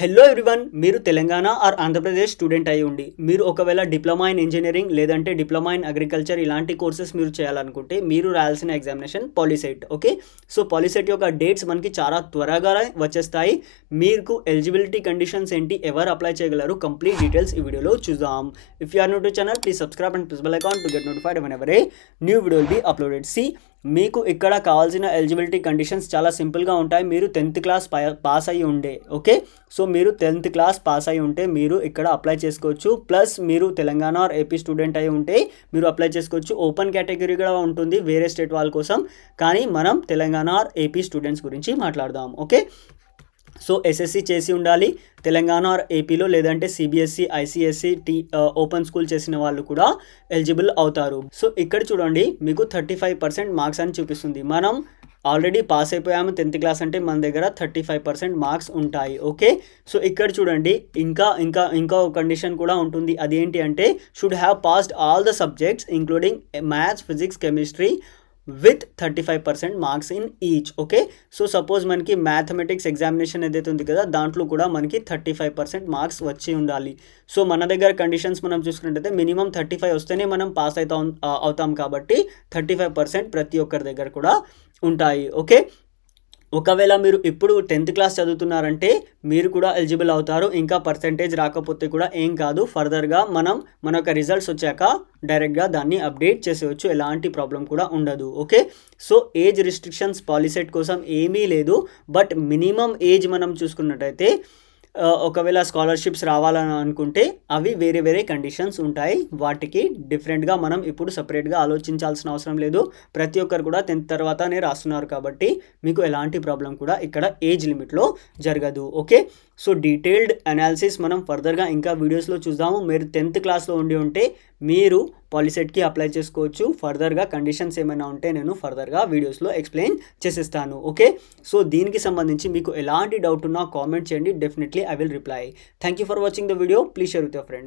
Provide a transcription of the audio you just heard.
Hello everyone, మీరు Telangana are Andhra Pradesh student అయి ఉండి మీరు ఒకవేళ డిప్లొమా ఇన్ ఇంజనీరింగ్ లేదంటే డిప్లొమా ఇన్ అగ్రికల్చర్ ఇలాంటి కోర్సెస్ మీరు చేయాలనుకుంటే మీరు రాయాల్సిన examination Polycet. Okay, so Polycet యొక్క డేట్స్ మనకి చాలా త్వరగా వచ్చేస్తాయి. మీకు ఎలిజిబిలిటీ కండిషన్స్ ఏంటి, ఎవరు అప్లై చేయగలరు, కంప్లీట్ డీటెయిల్స్ ఈ వీడియోలో చూద్దాం. If you are new to channel, please subscribe and press bell icon to get notified whenever a new video will be uploaded. సి మీకు ఇక్కడ కావాల్సిన ఎలిజిబిలిటీ కండిషన్స్ చాలా సింపుల్గా ఉంటాయి. మీరు 10th క్లాస్ పాస్ అయ్యి ఉండే, ఓకే, సో మీరు 10th క్లాస్ పాస్ అయ్యి ఉంటే మీరు ఇక్కడ అప్లై చేసుకోవచ్చు. ప్లస్ మీరు తెలంగాణ ఆర్ ఏపీ స్టూడెంట్ అయి ఉంటే మీరు అప్లై చేసుకోవచ్చు. ఓపెన్ కేటగిరీ కూడా ఉంటుంది వేరే స్టేట్ వాళ్ళ కోసం, కానీ మనం తెలంగాణ ఆర్ ఏపీ స్టూడెంట్స్ గురించి మాట్లాడదాం. ఓకే, సో ఎస్ఎస్సి చేసి ఉండాలి తెలంగాణ ఆర్ ఏపీలో, లేదంటే సిబిఎస్ఈ ఐసిఎస్సి ఓపెన్ స్కూల్ చేసిన వాళ్ళు కూడా ఎలిజిబుల్ అవుతారు. సో ఇక్కడ చూడండి, మీకు 35% మార్క్స్ అని చూపిస్తుంది. మనం ఆల్రెడీ పాస్ అయిపోయాము 10th క్లాస్ అంటే మన దగ్గర 35% మార్క్స్ ఉంటాయి. ఓకే, సో ఇక్కడ చూడండి ఇంకా కండిషన్ కూడా ఉంటుంది. అదేంటి అంటే should have passed all the subjects including maths, physics, chemistry with 35% marks in each. Okay, so suppose మనకి మ్యాథమెటిక్స్ ఎగ్జామినేషన్ ఏదైతే ఉంది కదా, దాంట్లో కూడా మనకి 35% మార్క్స్ వచ్చి ఉండాలి. సో మన దగ్గర కండిషన్స్ మనం చూసుకున్నట్టయితే మినిమం 35 వస్తేనే మనం పాస్ అవుతాం కాబట్టి 35% ప్రతి ఒక్కరి దగ్గర కూడా ఉంటాయి. ఓకే, ఒకవేళ మీరు ఇప్పుడు 10th క్లాస్ చదువుతున్నారంటే మీరు కూడా ఎలిజిబుల్ అవుతారు. ఇంకా పర్సెంటేజ్ రాకపోతే కూడా ఏం కాదు, ఫర్దర్గా మన యొక్క రిజల్ట్స్ వచ్చాక డైరెక్ట్గా దాన్ని అప్డేట్ చేసేవచ్చు, ఎలాంటి ప్రాబ్లం కూడా ఉండదు. Okay, so age restrictions POLYCET కోసం ఏమీ లేదు. బట్ మినిమం ఏజ్ మనం చూసుకున్నట్టయితే ఒకవేళ స్కాలర్షిప్స్ రావాలని అనుకుంటే అవి వేరే కండిషన్స్ ఉంటాయి. వాటికి డిఫరెంట్గా మనం ఇప్పుడు సపరేట్గా ఆలోచించాల్సిన అవసరం లేదు. ప్రతి ఒక్కరు కూడా 10th తర్వాతనే రాస్తున్నారు కాబట్టి మీకు ఎలాంటి ప్రాబ్లం కూడా ఇక్కడ ఏజ్ లిమిట్లో జరగదు. ఓకే, సో డీటెయిల్డ్ అనాలిసిస్ మనం ఫర్దర్గా ఇంకా వీడియోస్లో చూద్దాము. మీరు 10th క్లాస్లో ఉంటే మీరు పాలిసెట్కి అప్లై చేసుకోవచ్చు. ఫర్దర్గా కండిషన్స్ ఏమైనా ఉంటే నేను ఫర్దర్గా వీడియోస్లో ఎక్స్ప్లెయిన్ చేసేస్తాను. ఓకే, సో దీనికి సంబంధించి మీకు ఎలాంటి డౌట్ ఉన్నా కామెంట్ చేయండి, definitely I will reply. Thank you for watching the video. Please share with your friends.